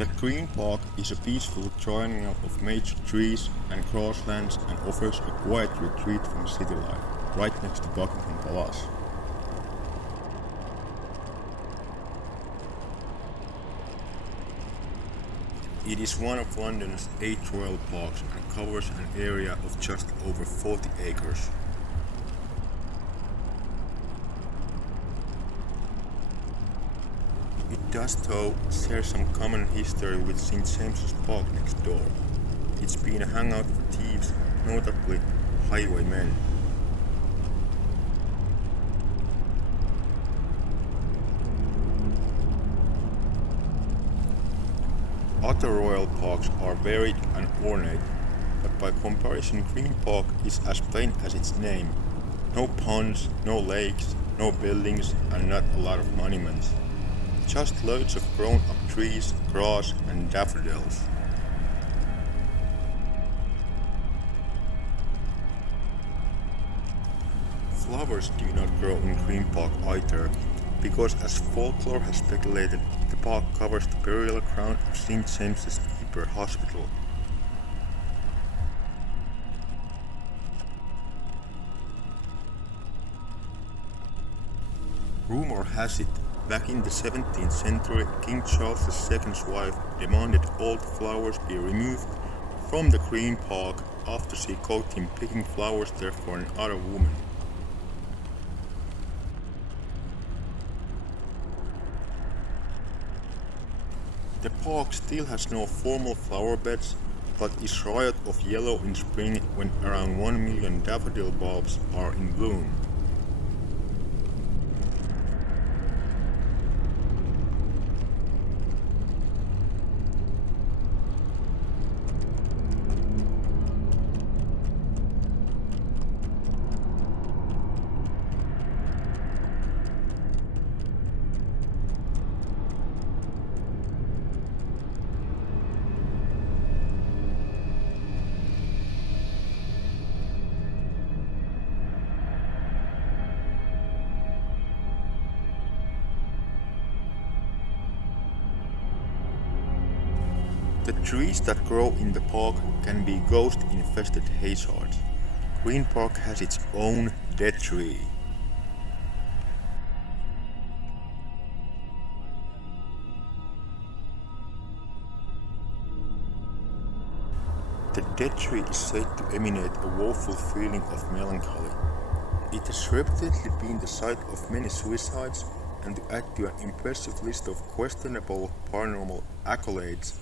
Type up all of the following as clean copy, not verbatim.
The Green Park is a peaceful triangle of major trees and grasslands and offers a quiet retreat from city life, right next to Buckingham Palace. It is one of London's 8 royal parks and covers an area of just over 40 acres. It does though share some common history with St. James's Park next door. It's been a hangout for thieves, notably highwaymen. Other royal parks are varied and ornate, but by comparison Green Park is as plain as its name. No ponds, no lakes, no buildings and not a lot of monuments. Just loads of grown-up trees, grass and daffodils. Flowers do not grow in Green Park either, because as folklore has speculated, the park covers the burial ground of St. James's Keeper Hospital. Rumor has it, back in the 17th century, King Charles II's wife demanded all the flowers be removed from the Green Park after she caught him picking flowers there for another woman. The park still has no formal flower beds, but is riot of yellow in spring when around 1 million daffodil bulbs are in bloom. The trees that grow in the park can be ghost-infested hazards. Green Park has its own dead tree. The dead tree is said to emanate a woeful feeling of melancholy. It has repeatedly been the site of many suicides, and to add to an impressive list of questionable paranormal accolades,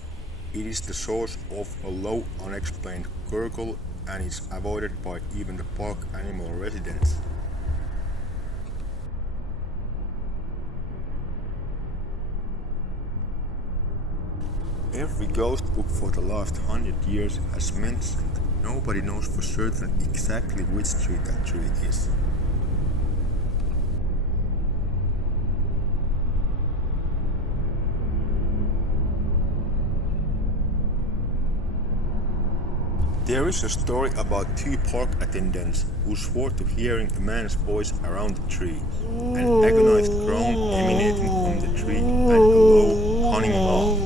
it is the source of a low unexplained gurgle and is avoided by even the park animal residents. Every ghost book for the last 100 years has mentioned nobody knows for certain exactly which tree that tree is. There is a story about 2 park attendants who swore to hearing a man's voice around the tree, an agonized groan emanating from the tree and a low, cunning laugh.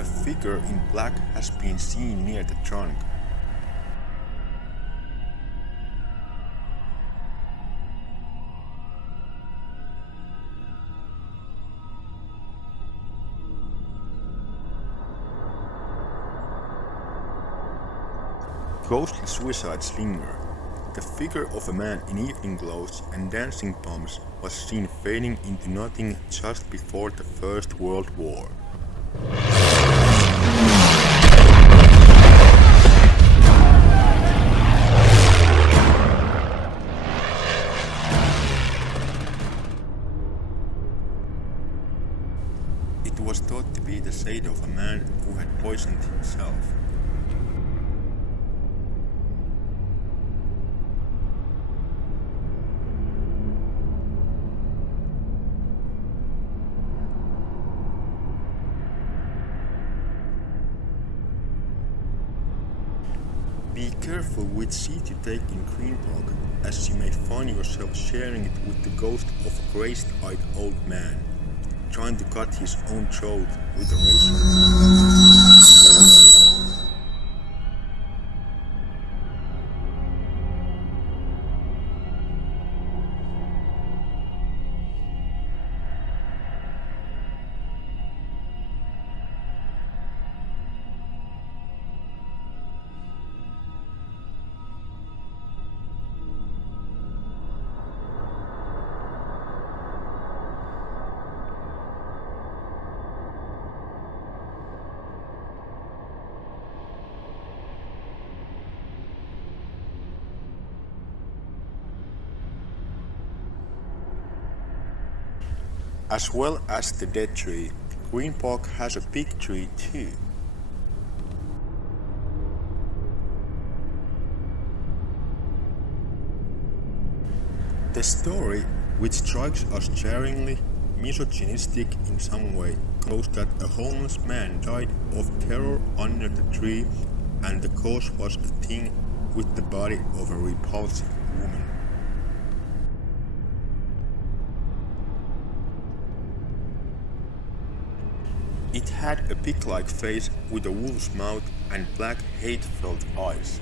A figure in black has been seen near the trunk. Ghostly suicides linger. The figure of a man in evening clothes and dancing palms was seen fading into nothing just before the First World War. It was thought to be the shade of a man who had poisoned himself. Be careful which seat you take in Green Park, as you may find yourself sharing it with the ghost of a crazed-eyed old man, trying to cut his own throat with a razor. As well as the dead tree, Green Park has a big tree too. The story, which strikes us jarringly misogynistic in some way, goes that a homeless man died of terror under the tree, and the cause was a thing with the body of a repulsive woman. It had a pig-like face with a wolf's mouth and black hate-filled eyes.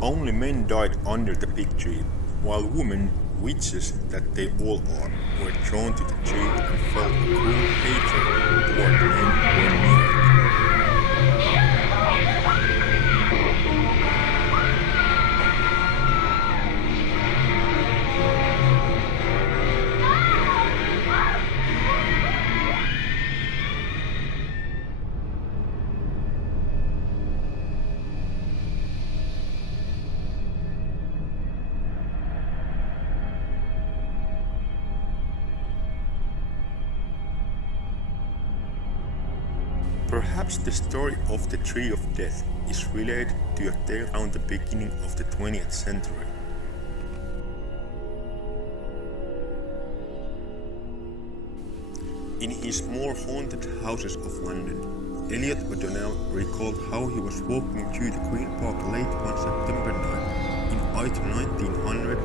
Only men died under the big tree, while women, witches that they all are, were drawn to the tree and felt a cruel hatred toward men when near it. Perhaps the story of the Tree of Death is related to a tale around the beginning of the 20th century. In his more haunted houses of London, Eliot O'Donnell recalled how he was walking through the Green Park late one September night in either 1900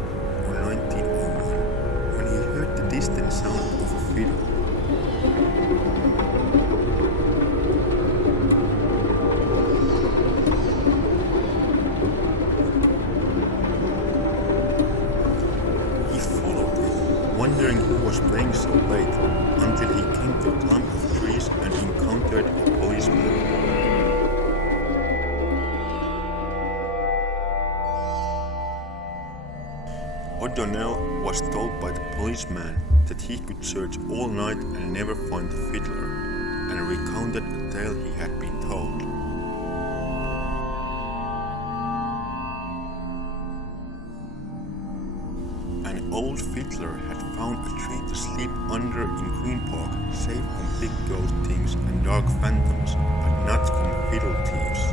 or 1901 when he heard the distant sound of a fiddle. Wondering who was playing so late, until he came to a clump of trees and encountered a policeman. O'Donnell was told by the policeman that he could search all night and never find the fiddler, and recounted a tale he had been told. An old fiddler had found a tree to sleep under in Green Park, safe from big ghost things and dark phantoms, but not from fiddle thieves.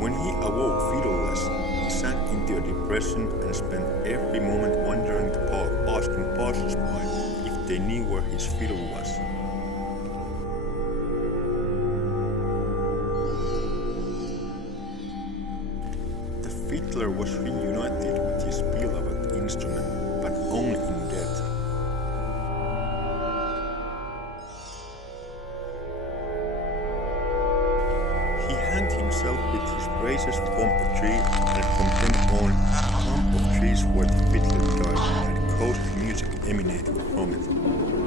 When he awoke fiddleless, he sank into a depression and spent every moment wandering the park, asking passers-by if they knew where his fiddle was. The fiddler was reunited with his beloved instrument, but only in death. He hanged himself with his braces from a tree, and from then on, a clump of trees where the fiddler died had ghost music emanating from it.